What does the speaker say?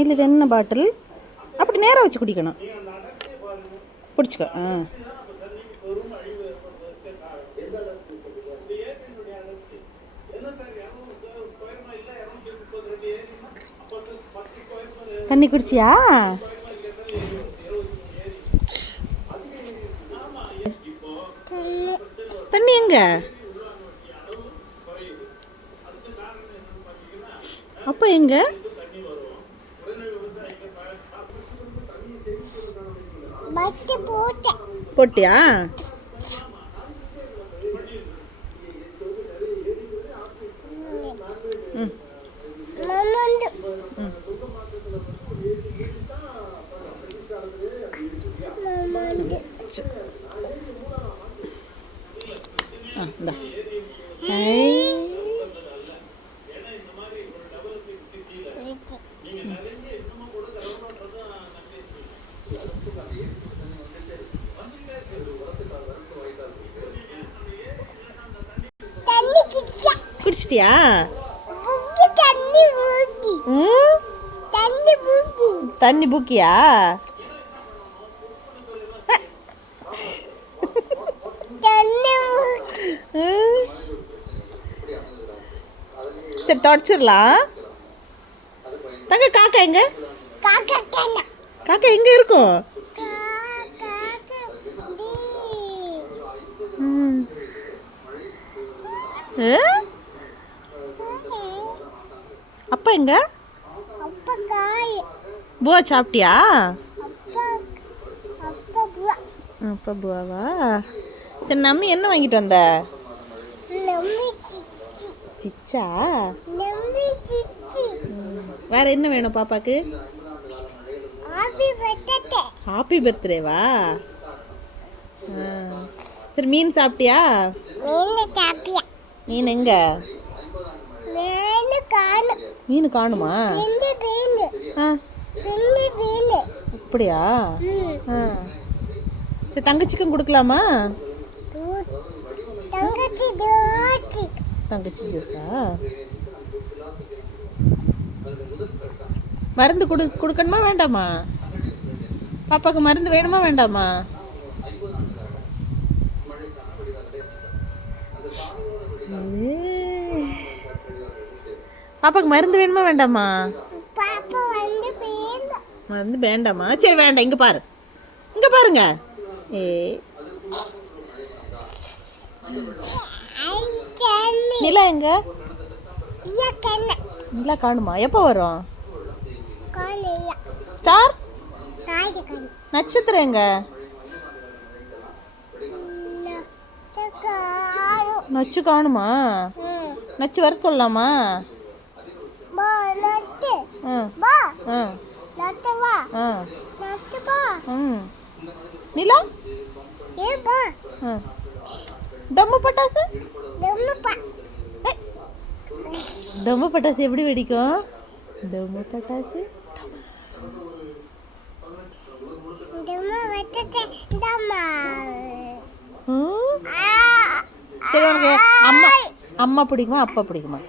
இது என்ன பாட்டில்? அப்படி நேராக வச்சு குடிக்கணும். பிடிச்சிக்கோ. தண்ணி குடிச்சியா? தண்ணி எங்க? அப்போ எங்க? போட்டியா? குடிச்சிட்டியா? தண்ணி பூக்கியா? சரி தொடச்சிடலாம். தங்க காக்கா எங்க? காக்கா எங்க இருக்கும்? அப்பா எங்க? பூவா சாப்பிட்டியா? அப்பா பூவாவா? சரி நம்மி என்ன வாங்கிட்டு வந்த? சிச்சா? வேற என்ன வேணும் பாப்பாக்கு? ஹாப்பி பர்த்டேவா? சரி மீன் சாப்பிட்டியா? மீன் எங்க? மீன் காணுமா? அப்படியா? சரி தங்கச்சிக்கும் கொடுக்கலாமா? தங்கச்சி ஜூஸா? மருந்து கொடுக்கணுமா வேண்டாமா? பாப்பாக்கு மருந்து வேணுமா வேண்டாமா? பாப்பாக்கு மருந்து வேணுமா வேண்டாமா? மருந்து வேண்டாமா? சரி வேண்டாம். இங்க பாரு, இங்க பாருங்க. நிலா எங்க? நிலா காணுமா? எப்போ வரும்? ஸ்டார் நட்சத்திரம் எங்க? நச்சு காணுமா? நச்சு வர சொல்லலாமா? நிலா தம்மு பட்டாசு? தம்மு பட்டாசு எப்படி வெடிக்கும்? தம்மு பட்டாசு சரி உனக்கு அம்மா பிடிக்குமா அப்பா பிடிக்குமா?